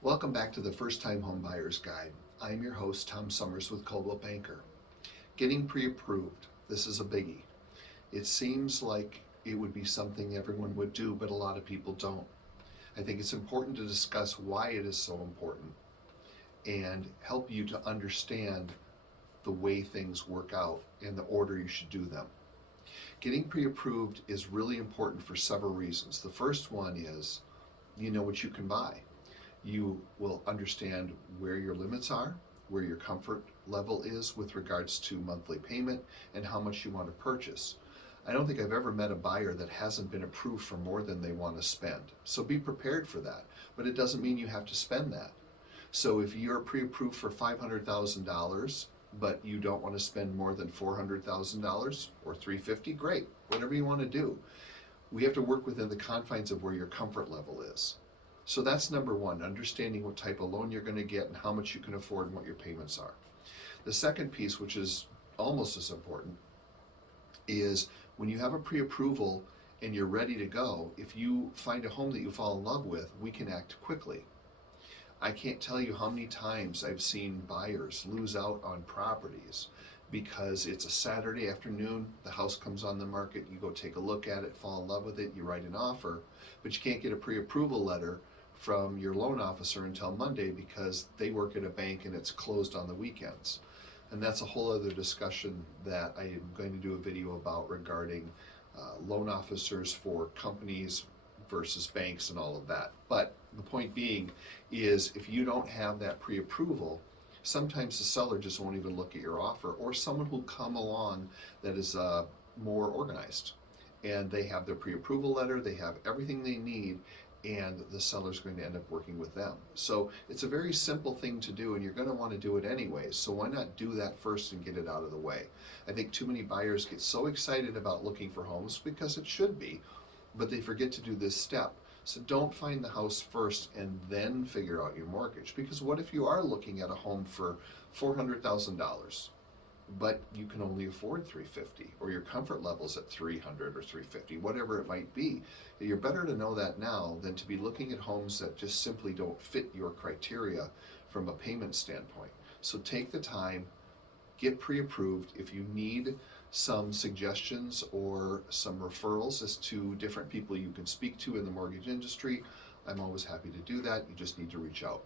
Welcome back to the First Time Home Buyer's Guide. I'm your host, Tom Summers with Coldwell Banker. Getting pre-approved. This is a biggie. It seems like it would be something everyone would do, but a lot of people don't. I think it's important to discuss why it is so important and help you to understand the way things work out and the order you should do them. Getting pre-approved is really important for several reasons. The first one is you know what you can buy. You will understand where your limits are, where your comfort level is with regards to monthly payment, and how much you want to purchase. I don't think I've ever met a buyer that hasn't been approved for more than they want to spend. So be prepared for that, but it doesn't mean you have to spend that. So if you're pre-approved for $500,000, but you don't want to spend more than $400,000 or $350,000, great, whatever you want to do. We have to work within the confines of where your comfort level is. So that's number one, understanding what type of loan you're going to get and how much you can afford and what your payments are. The second piece, which is almost as important, is when you have a pre-approval and you're ready to go, if you find a home that you fall in love with, we can act quickly. I can't tell you how many times I've seen buyers lose out on properties because it's a Saturday afternoon, the house comes on the market, you go take a look at it, fall in love with it, you write an offer, but you can't get a pre-approval letter from your loan officer until Monday because they work at a bank and it's closed on the weekends. And that's a whole other discussion that I am going to do a video about regarding loan officers for companies versus banks and all of that. But the point being is if you don't have that pre-approval, sometimes the seller just won't even look at your offer, or someone will come along that is more organized and they have their pre-approval letter, they have everything they need, and the seller's going to end up working with them. So it's a very simple thing to do and you're going to want to do it anyways, so why not do that first and get it out of the way? I think too many buyers get so excited about looking for homes, because it should be, but they forget to do this step. So don't find the house first and then figure out your mortgage, because what if you are looking at a home for $400,000, but you can only afford $350,000, or your comfort level's at $300,000 or $350,000, whatever it might be. You're better to know that now than to be looking at homes that just simply don't fit your criteria from a payment standpoint. So take the time, get pre-approved. If you need some suggestions or some referrals as to different people you can speak to in the mortgage industry, I'm always happy to do that. You just need to reach out.